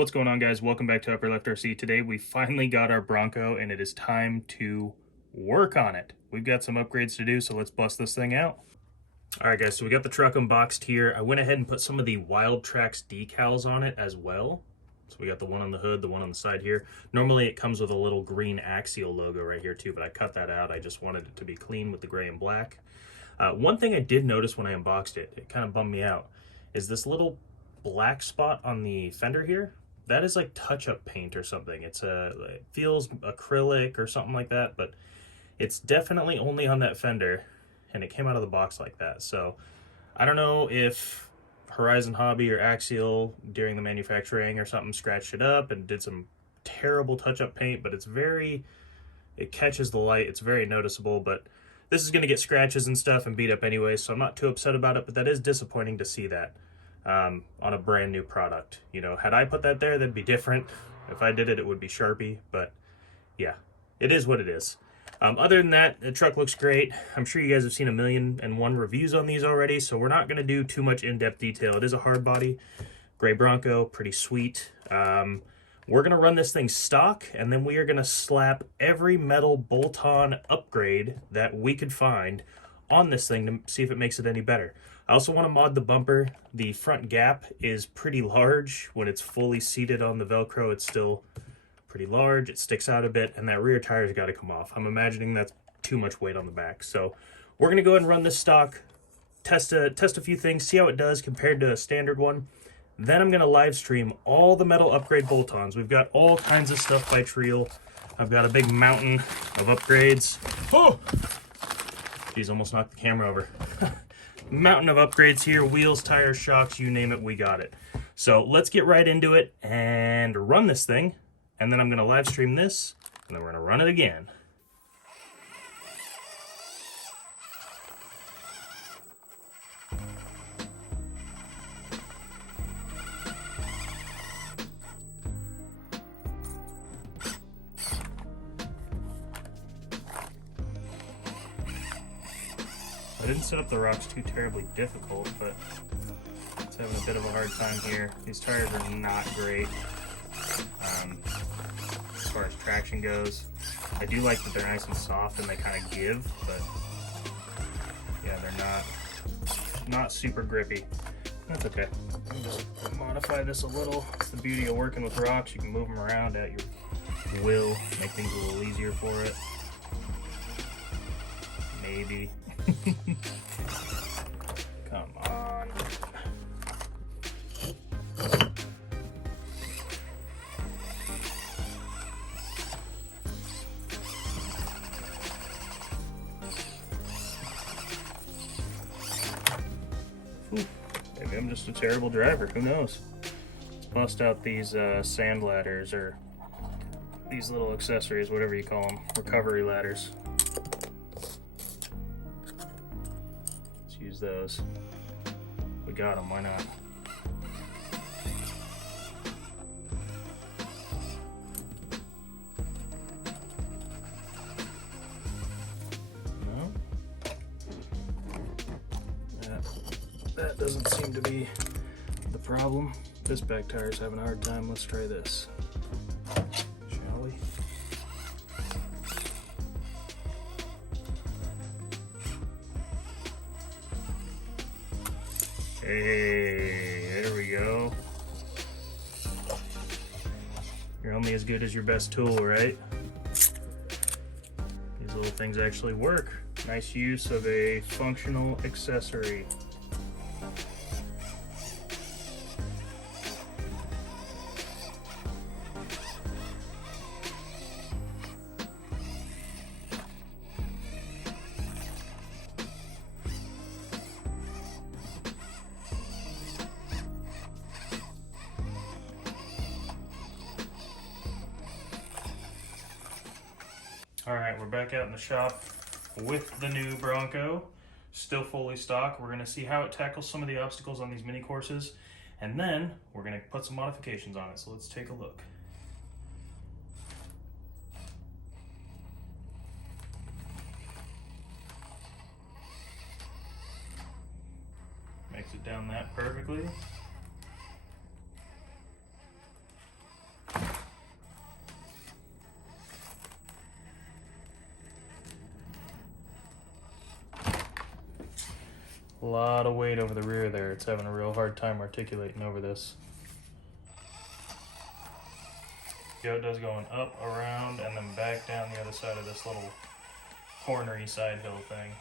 What's going on, guys? Welcome back to Upper Left RC. Today we finally got our Bronco and it is time to work on it. We've got some upgrades to do, so let's bust this thing out. All right, guys, so we got the truck unboxed here. I went ahead and put some of the Wild Tracks decals on it as well. So we got the one on the hood, the one on the side here. Normally it comes with a little green Axial logo right here too, but I cut that out. I just wanted it to be clean with the gray and black. One thing I did notice when I unboxed it, it kind of bummed me out, is this little black spot on the fender here. That is like touch-up paint or something. It feels acrylic or something like that, but it's definitely only on that fender, and it came out of the box like that. So I don't know if Horizon Hobby or Axial during the manufacturing or something scratched it up and did some terrible touch-up paint, but it catches the light. It's very noticeable, but this is going to get scratches and stuff and beat up anyway, so I'm not too upset about it, but that is disappointing to see that. On a brand new product. You know, had I put that there, that'd be different. If I did it, it would be Sharpie, but yeah, it is what it is. Other than that, the truck looks great. I'm sure you guys have seen 1,000,001 reviews on these already, so we're not going to do too much in-depth detail. It is a hard body, gray Bronco, pretty sweet. We're going to run this thing stock, and then we are going to slap every metal bolt-on upgrade that we could find on this thing to see if it makes it any better. I also want to mod the bumper. The front gap is pretty large. When it's fully seated on the Velcro, it's still pretty large. It sticks out a bit, and that rear tire's got to come off. I'm imagining that's too much weight on the back. So we're going to go ahead and run this stock, test a few things, see how it does compared to a standard one. Then I'm going to live stream all the metal upgrade bolt-ons. We've got all kinds of stuff by Triel. I've got a big mountain of upgrades. Oh! Geez, almost knocked the camera over. Mountain of upgrades here, wheels, tires, shocks, you name it, we got it. So let's get right into it and run this thing, and then I'm going to live stream this, and then we're going to run it again. I didn't set up the rocks too terribly difficult, but it's having a bit of a hard time here. These tires are not great as far as traction goes. I do like that they're nice and soft and they kind of give, but yeah, they're not super grippy. That's okay. I'll just modify this a little. It's the beauty of working with rocks. You can move them around at your will, make things a little easier for it. Maybe. Come on. Maybe I'm just a terrible driver. Who knows? Let's bust out these sand ladders, or these little accessories, whatever you call them, recovery ladders. Use those. We got them, why not? No? That doesn't seem to be the problem. This back tire's having a hard time. Let's try this. Shall we? Hey, there we go. You're only as good as your best tool, right? These little things actually work. Nice use of a functional accessory. Alright, we're back out in the shop with the new Bronco, still fully stock. We're going to see how it tackles some of the obstacles on these mini courses, and then we're going to put some modifications on it, so let's take a look. Makes it down that perfectly. A lot of weight over the rear there. It's having a real hard time articulating over this. See how it does going up, around, and then back down the other side of this little cornery side hill thing.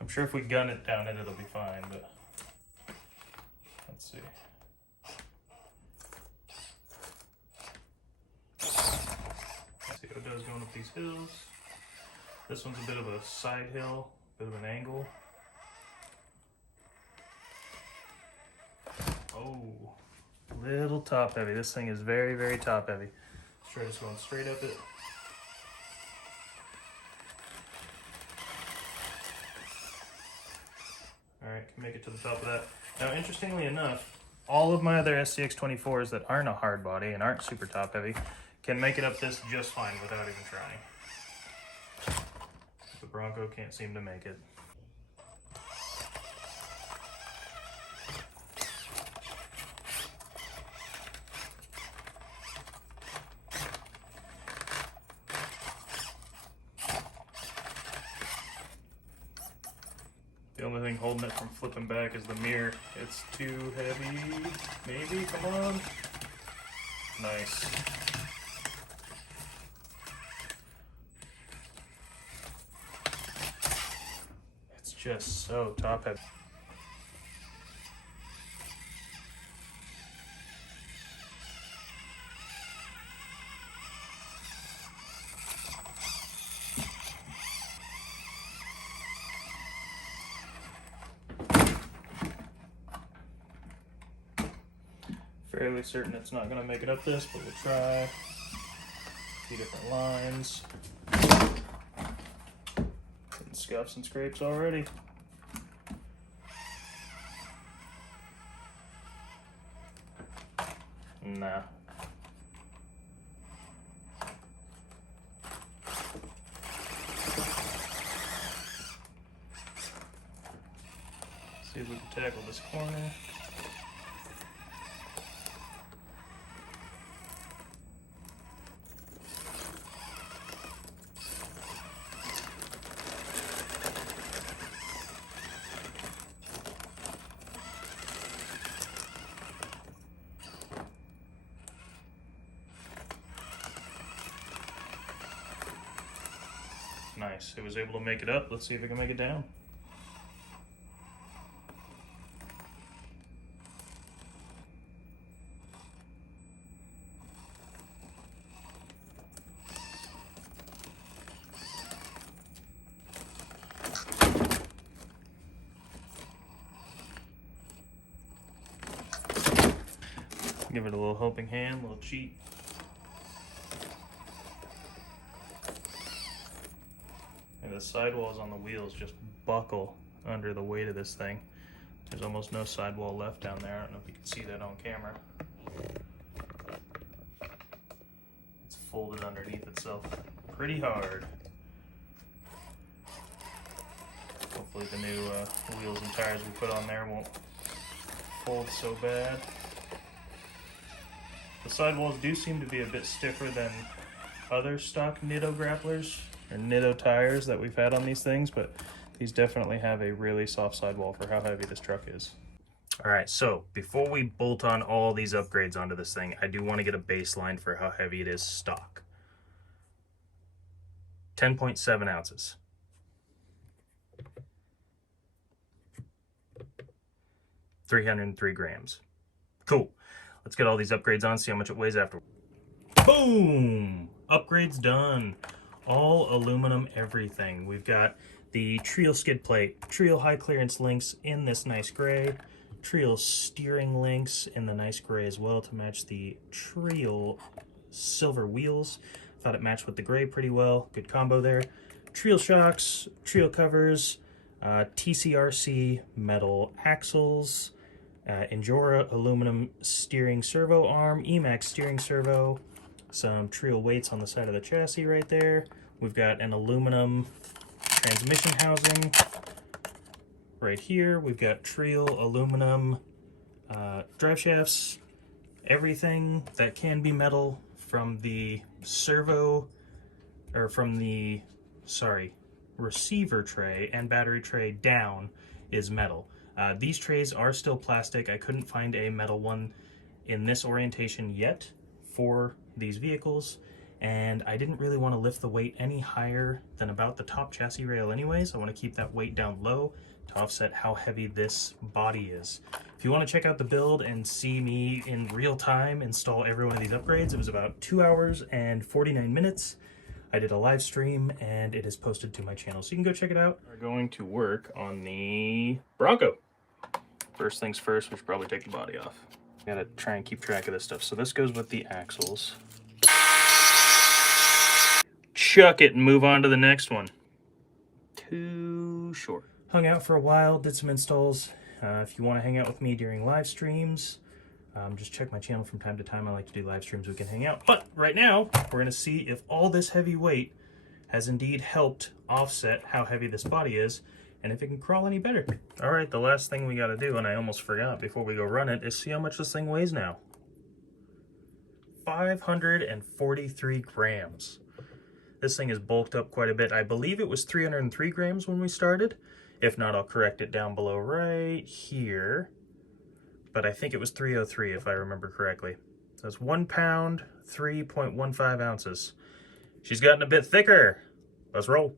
I'm sure if we gun it down it, it'll be fine, but let's see. See how it does going up these hills. This one's a bit of a side hill, bit of an angle. Oh, little top heavy. This thing is very, very top heavy. Let's try just going straight up it. Alright, can make it to the top of that. Now, interestingly enough, all of my other Scx24s that aren't a hard body and aren't super top heavy can make it up this just fine without even trying. The Bronco can't seem to make it. The only thing holding it from flipping back is the mirror. It's too heavy. Maybe, come on. Nice. It's just so top heavy. Fairly certain it's not going to make it up this, but we'll try. A few different lines. Getting scuffs and scrapes already. Nah. See if we can tackle this corner. Nice. It was able to make it up. Let's see if it can make it down. Give it a little helping hand, a little cheat. And the sidewalls on the wheels just buckle under the weight of this thing. There's almost no sidewall left down there. I don't know if you can see that on camera. It's folded underneath itself pretty hard. Hopefully the new wheels and tires we put on there won't fold so bad. The sidewalls do seem to be a bit stiffer than other stock Nitto grapplers or Nitto tires that we've had on these things, but these definitely have a really soft sidewall for how heavy this truck is. All right, so before we bolt on all these upgrades onto this thing, I do want to get a baseline for how heavy it is stock. 10.7 ounces. 303 grams. Cool. Let's get all these upgrades on, see how much it weighs after. Boom! Upgrades done. All aluminum everything. We've got the Trio skid plate, Trio high clearance links in this nice gray, Trio steering links in the nice gray as well to match the Trio silver wheels. Thought it matched with the gray pretty well. Good combo there. Trio shocks, Trio covers, TCRC metal axles, Injora aluminum steering servo arm, Emax steering servo, some Trio weights on the side of the chassis right there. We've got an aluminum transmission housing. Right here, we've got Trio aluminum drive shafts, everything that can be metal from the receiver tray and battery tray down is metal. These trays are still plastic. I couldn't find a metal one in this orientation yet for these vehicles, and I didn't really want to lift the weight any higher than about the top chassis rail anyways. I want to keep that weight down low to offset how heavy this body is. If you want to check out the build and see me in real time install every one of these upgrades, it was about 2 hours and 49 minutes. I did a live stream and it is posted to my channel, so you can go check it out. We're going to work on the Bronco. First things first, we should probably take the body off. Gotta try and keep track of this stuff. So this goes with the axles. Chuck it and move on to the next one. Too short. Hung out for a while, did some installs. If you want to hang out with me during live streams, just check my channel from time to time. I like to do live streams, we can hang out. But right now, we're gonna see if all this heavy weight has indeed helped offset how heavy this body is, and if it can crawl any better. All right, the last thing we gotta do, and I almost forgot before we go run it, is see how much this thing weighs now. 543 grams. This thing is bulked up quite a bit. I believe it was 303 grams when we started. If not, I'll correct it down below right here. But I think it was 303 if I remember correctly. So it's 1 pound, 3.15 ounces. She's gotten a bit thicker. Let's roll.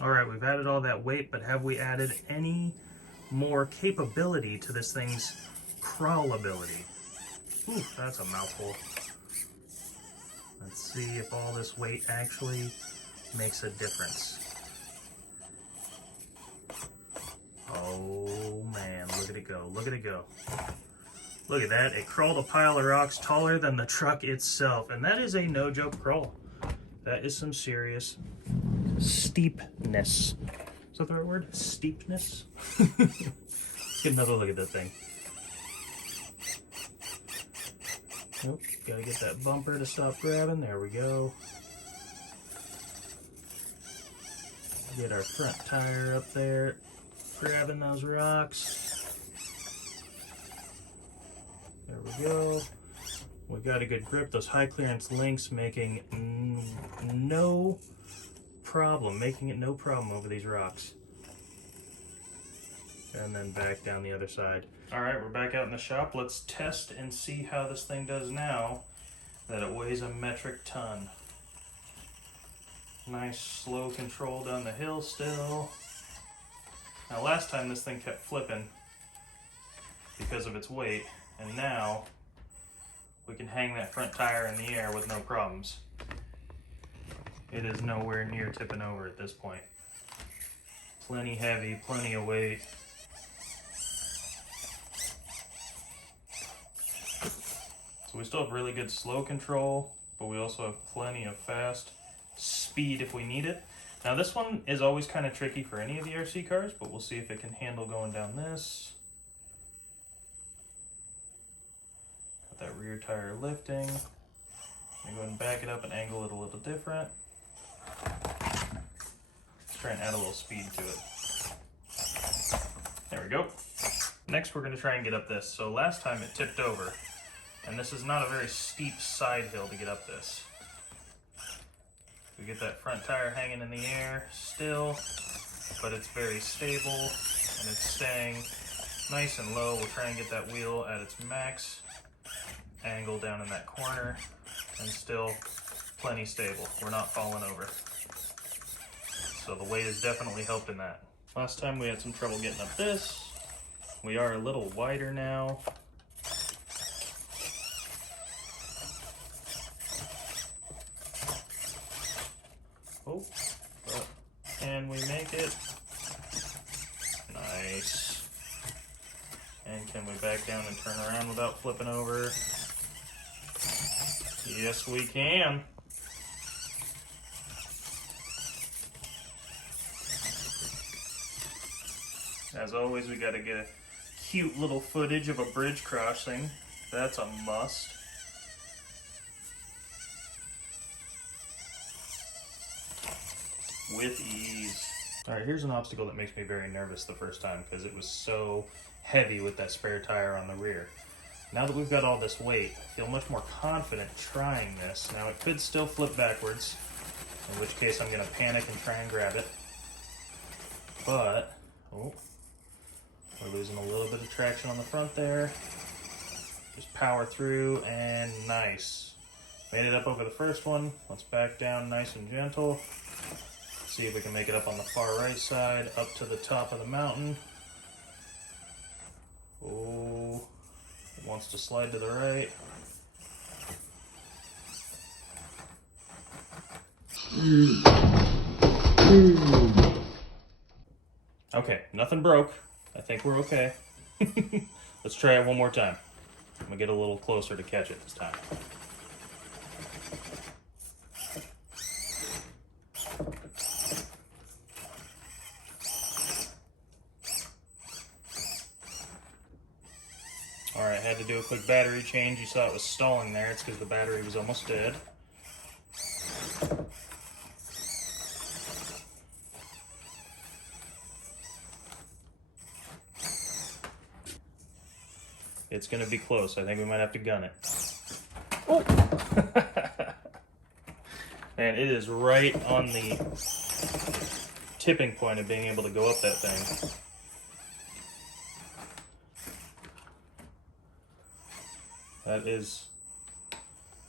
All right, we've added all that weight, but have we added any more capability to this thing's crawlability? Ooh, that's a mouthful. Let's see if all this weight actually makes a difference. Oh man, look at it go, look at it go. Look at that, it crawled a pile of rocks taller than the truck itself, and that is a no-joke crawl. That is some serious steepness. Is that the right word? Steepness? Let's get another look at that thing. Nope, gotta get that bumper to stop grabbing. There we go. Get our front tire up there, grabbing those rocks. There we go. We got a good grip. Those high clearance links making no problem, making it no problem over these rocks. And then back down the other side. All right, we're back out in the shop. Let's test and see how this thing does now that it weighs a metric ton. Nice slow control down the hill still. Now last time this thing kept flipping because of its weight, and now we can hang that front tire in the air with no problems. It is nowhere near tipping over at this point. Plenty heavy, plenty of weight. So we still have really good slow control, but we also have plenty of fast speed if we need it. Now this one is always kind of tricky for any of the RC cars, but we'll see if it can handle going down this. Got that rear tire lifting. I'm going to go ahead and back it up and angle it a little different. Let's try and add a little speed to it. There we go. Next we're going to try and get up this. So last time it tipped over, and this is not a very steep side hill to get up this. We get that front tire hanging in the air still, but it's very stable and it's staying nice and low. We'll try and get that wheel at its max angle down in that corner, and still plenty stable. We're not falling over. So the weight has definitely helped in that. Last time we had some trouble getting up this. We are a little wider now. Oh, but can we make it? Nice. And can we back down and turn around without flipping over? Yes, we can. As always, we gotta get a cute little footage of a bridge crossing. That's a must. With ease. All right, here's an obstacle that makes me very nervous the first time because it was so heavy with that spare tire on the rear. Now that we've got all this weight, I feel much more confident trying this. Now it could still flip backwards, in which case I'm gonna panic and try and grab it. But, oh, we're losing a little bit of traction on the front there. Just power through and nice. Made it up over the first one. Let's back down nice and gentle. See if we can make it up on the far right side, up to the top of the mountain. Oh, it wants to slide to the right. Okay, nothing broke. I think we're okay. Let's try it one more time. I'm gonna get a little closer to catch it this time. Alright, had to do a quick battery change. You saw it was stalling there. It's because the battery was almost dead. It's going to be close. I think we might have to gun it. Oh! Man, it is right on the tipping point of being able to go up that thing. That is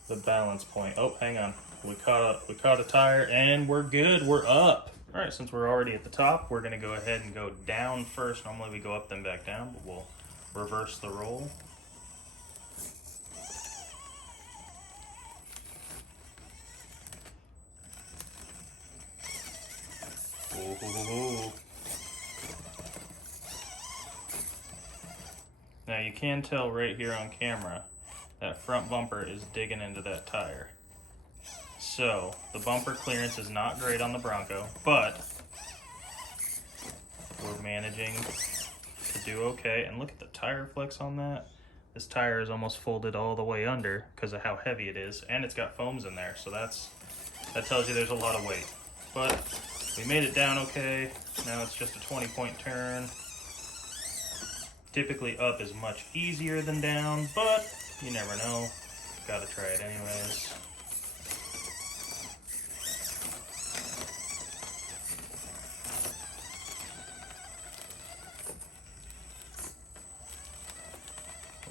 the balance point. Oh, hang on. We caught a tire and we're good. We're up. All right, since we're already at the top, we're gonna go ahead and go down first. Normally we go up then back down, but we'll reverse the roll. Ooh. Now you can tell right here on camera that front bumper is digging into that tire. So the bumper clearance is not great on the Bronco, but we're managing to do okay. And look at the tire flex on that. This tire is almost folded all the way under because of how heavy it is, and it's got foams in there, so that tells you there's a lot of weight. But we made it down okay. Now it's just a 20-point turn. Typically up is much easier than down, but you never know. Gotta try it anyways.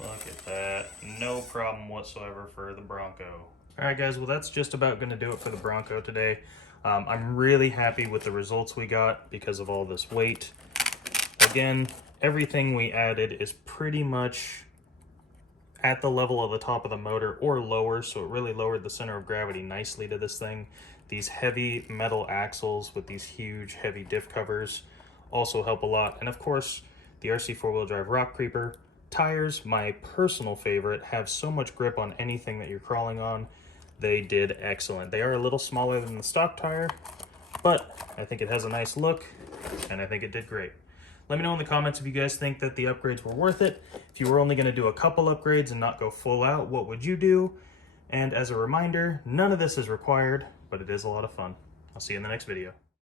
Look at that. No problem whatsoever for the Bronco. Alright guys, well that's just about going to do it for the Bronco today. I'm really happy with the results we got because of all this weight. Again, everything we added is pretty much at the level of the top of the motor or lower, so it really lowered the center of gravity nicely to this thing. These heavy metal axles with these huge heavy diff covers also help a lot. And of course, the RC four-wheel drive Rock Creeper tires, my personal favorite, have so much grip on anything that you're crawling on. They did excellent. They are a little smaller than the stock tire, but I think it has a nice look, and I think it did great. Let me know in the comments if you guys think that the upgrades were worth it. If you were only going to do a couple upgrades and not go full out, what would you do? And as a reminder, none of this is required, but it is a lot of fun. I'll see you in the next video.